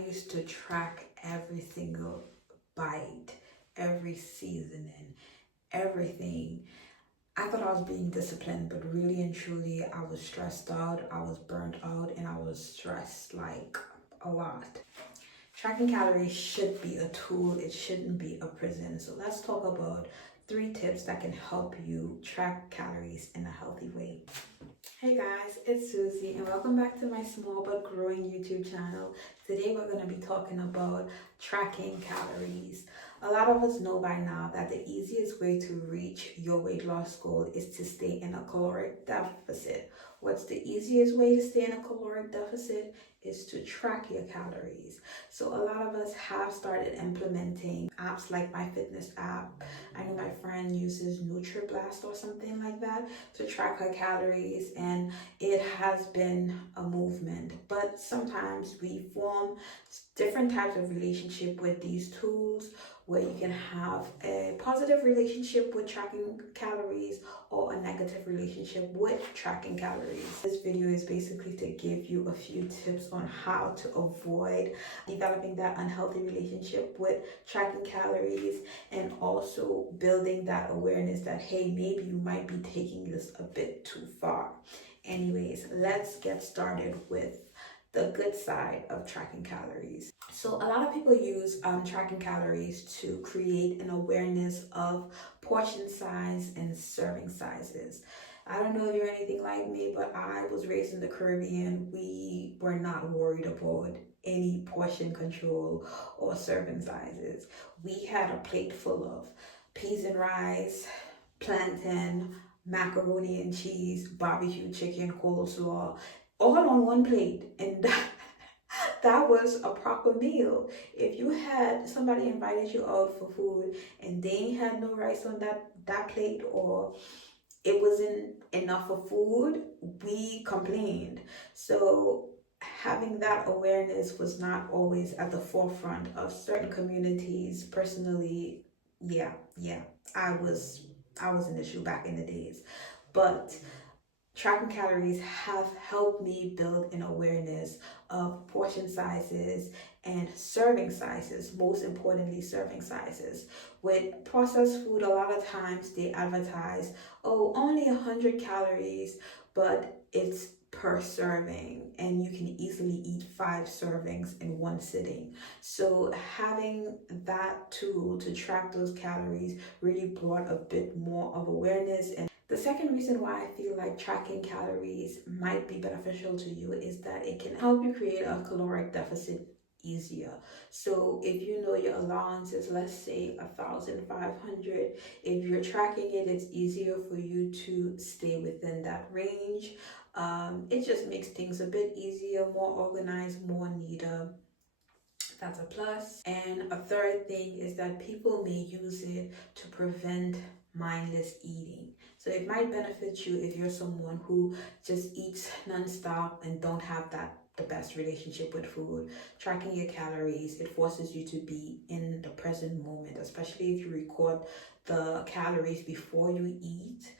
I used to track every single bite, every seasoning, everything. I thought I was being disciplined, but really and truly, I was stressed out, I was burnt out, and I was stressed like a lot. Tracking calories should be a tool, it shouldn't be a prison. So let's talk about 3 tips that can help you track calories in a healthy way. Hey guys, it's Susie and welcome back to my small but growing YouTube channel. Today we're going to be talking about tracking calories. A lot of us know by now that the easiest way to reach your weight loss goal is to stay in a caloric deficit. What's the easiest way to stay in a caloric deficit? Is to track your calories. So a lot of us have started implementing apps like MyFitnessPal. I know my friend uses NutriBlast or something like that to track her calories, and it has been a movement. But sometimes we form different types of relationship with these tools, where you can have a positive relationship with tracking calories or a negative relationship with tracking calories. This video is basically to give you a few tips on how to avoid developing that unhealthy relationship with tracking calories, and also building that awareness that, hey, maybe you might be taking this a bit too far. Anyways, let's get started with the good side of tracking calories. So a lot of people use tracking calories to create an awareness of portion size and serving sizes. I don't know if you're anything like me, but I was raised in the Caribbean. We were not worried about any portion control or serving sizes. We had a plate full of peas and rice, plantain, macaroni and cheese, barbecue chicken, coleslaw, all on one plate, and that was a proper meal. If you had somebody invited you out for food and they had no rice on that plate, or it wasn't enough of food, we complained. So having that awareness was not always at the forefront of certain communities. Personally, yeah, I was an issue back in the days, but tracking calories have helped me build an awareness of portion sizes and serving sizes, most importantly, serving sizes. With processed food, a lot of times they advertise, oh, only 100 calories, but it's per serving, and you can easily eat 5 servings in one sitting. So having that tool to track those calories really brought a bit more of awareness. And the second reason why I feel like tracking calories might be beneficial to you is that it can help you create a caloric deficit easier. So if you know your allowance is, let's say, 1,500, if you're tracking it, it's easier for you to stay within that range. It just makes things a bit easier, more organized, more neater. That's a plus. And a third thing is that people may use it to prevent mindless eating. So it might benefit you if you're someone who just eats nonstop and don't have the best relationship with food. Tracking your calories, it forces you to be in the present moment, especially if you record the calories before you eat.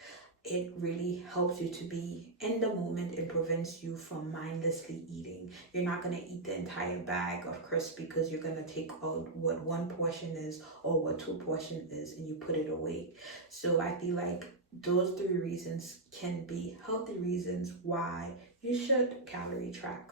It really helps you to be in the moment and prevents you from mindlessly eating. You're not going to eat the entire bag of crisps because you're going to take out what 1 portion is or what 2 portion is and you put it away. So I feel like those 3 reasons can be healthy reasons why you should calorie track.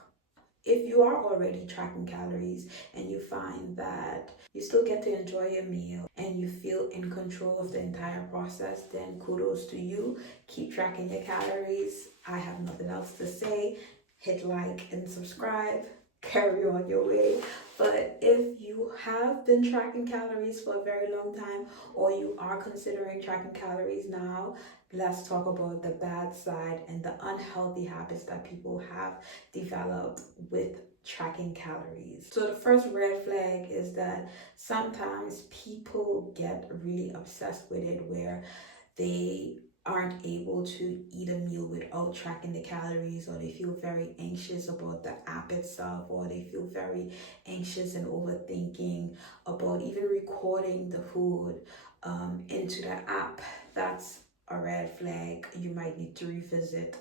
If you are already tracking calories and you find that you still get to enjoy your meal and you feel in control of the entire process, then kudos to you. Keep tracking your calories. I have nothing else to say. Hit like and subscribe. Carry on your way. But if you have been tracking calories for a very long time, or you are considering tracking calories now, let's talk about the bad side and the unhealthy habits that people have developed with tracking calories. So the first red flag is that sometimes people get really obsessed with it, where they aren't able to eat a meal without tracking the calories, or they feel very anxious about the app itself, or they feel very anxious and overthinking about even recording the food into the app. That's a red flag. You might need to revisit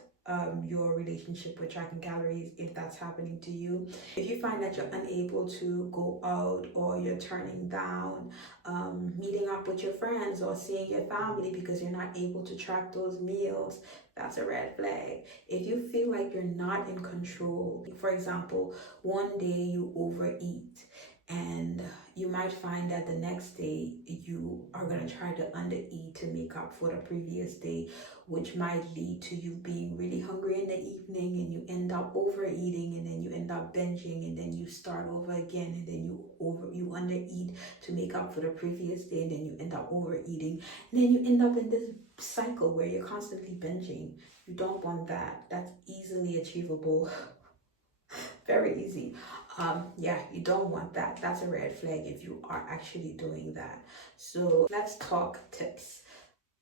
your relationship with tracking calories if that's happening to you. If you find that you're unable to go out, or you're turning down meeting up with your friends or seeing your family because you're not able to track those meals, that's a red flag. If you feel like you're not in control, for example, one day you overeat, and you might find that the next day you are going to try to undereat to make up for the previous day, which might lead to you being really hungry in the evening, and you end up overeating, and then you end up binging, and then you start over again, and then you undereat to make up for the previous day, and then you end up overeating, and then you end up in this cycle where you're constantly binging. You don't want that. That's easily achievable. Very easy. Yeah, you don't want that. That's a red flag if you are actually doing that. So let's talk tips,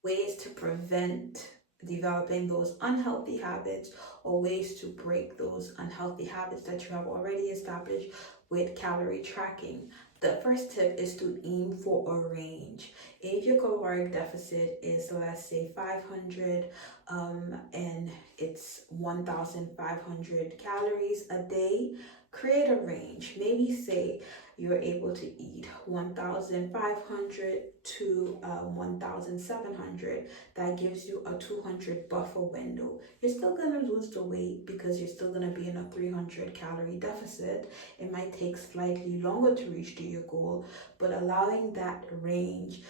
ways to prevent developing those unhealthy habits, or ways to break those unhealthy habits that you have already established with calorie tracking. The first tip is to aim for a range. If your caloric deficit is, let's say, 500 and it's 1,500 calories a day, create a range. Maybe say you're able to eat 1,500 to 1,700. That gives you a 200 buffer window. You're still going to lose the weight because you're still going to be in a 300 calorie deficit. It might take slightly longer to reach to your goal, but allowing that range,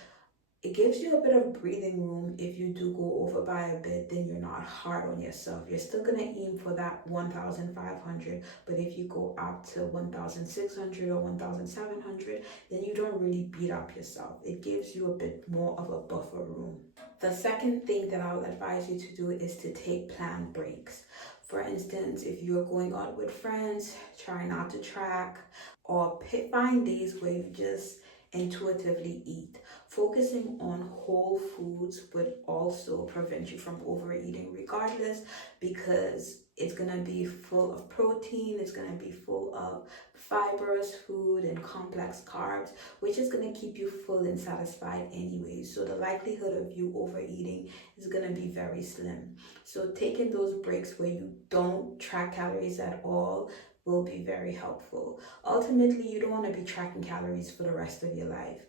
it gives you a bit of breathing room. If you do go over by a bit, then you're not hard on yourself. You're still going to aim for that 1,500, but if you go up to 1,600 or 1,700, then you don't really beat up yourself. It gives you a bit more of a buffer room. The second thing that I would advise you to do is to take planned breaks. For instance, if you're going out with friends, try not to track, or find days where you just intuitively eat. Focusing on whole foods would also prevent you from overeating regardless, because it's going to be full of protein, it's going to be full of fibrous food and complex carbs, which is going to keep you full and satisfied anyway. So the likelihood of you overeating is going to be very slim. So taking those breaks where you don't track calories at all will be very helpful. Ultimately, you don't want to be tracking calories for the rest of your life.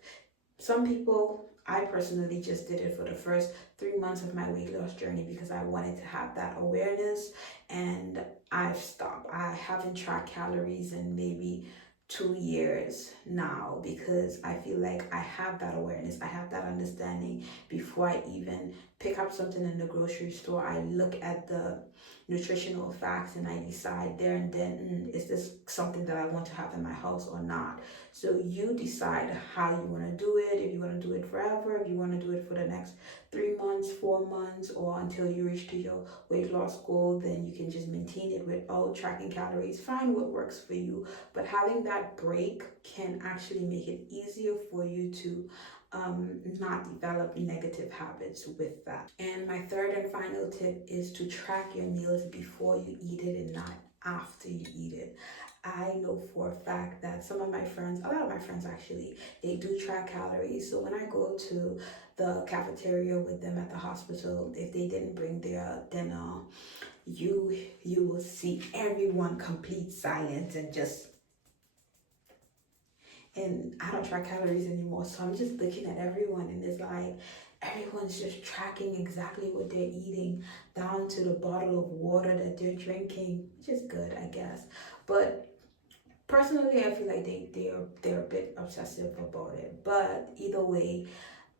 Some people, I personally just did it for the first 3 months of my weight loss journey because I wanted to have that awareness, and I've stopped. I haven't tracked calories in maybe 2 years now because I feel like I have that awareness, I have that understanding. Before I even pick up something in the grocery store, I look at the nutritional facts and I decide there and then, is this something that I want to have in my house or not? So you decide how you want to do it, if you want to do it forever, if you want to do it for the next 3 months, 4 months, or until you reach to your weight loss goal. Then you can just maintain it without tracking calories. Find what works for you, but having that break can actually make it easier for you to not develop negative habits with that. And my third and final tip is to track your meals before you eat it and not after you eat it. I know for a fact that some of my friends, a lot of my friends actually, they do track calories. So when I go to the cafeteria with them at the hospital, if they didn't bring their dinner, you will see everyone complete silence and I don't track calories anymore. So I'm just looking at everyone, and it's like everyone's just tracking exactly what they're eating down to the bottle of water that they're drinking, which is good, I guess. But personally, I feel like they're a bit obsessive about it. But either way,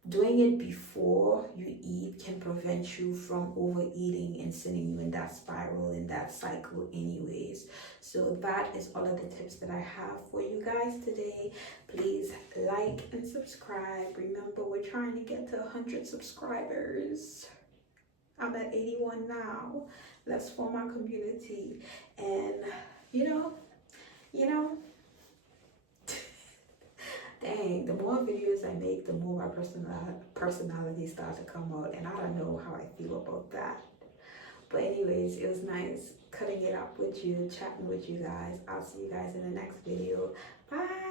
doing it before you eat can prevent you from overeating and sending you in that spiral, in that cycle anyways. So that is all of the tips that I have for you guys today. Please like and subscribe. Remember, we're trying to get to 100 subscribers. I'm at 81 now. Let's form our community. And you know, dang, the more videos I make, the more my personality starts to come out, and I don't know how I feel about that. But anyways, it was nice cutting it up with you, chatting with you guys. I'll see you guys in the next video. Bye.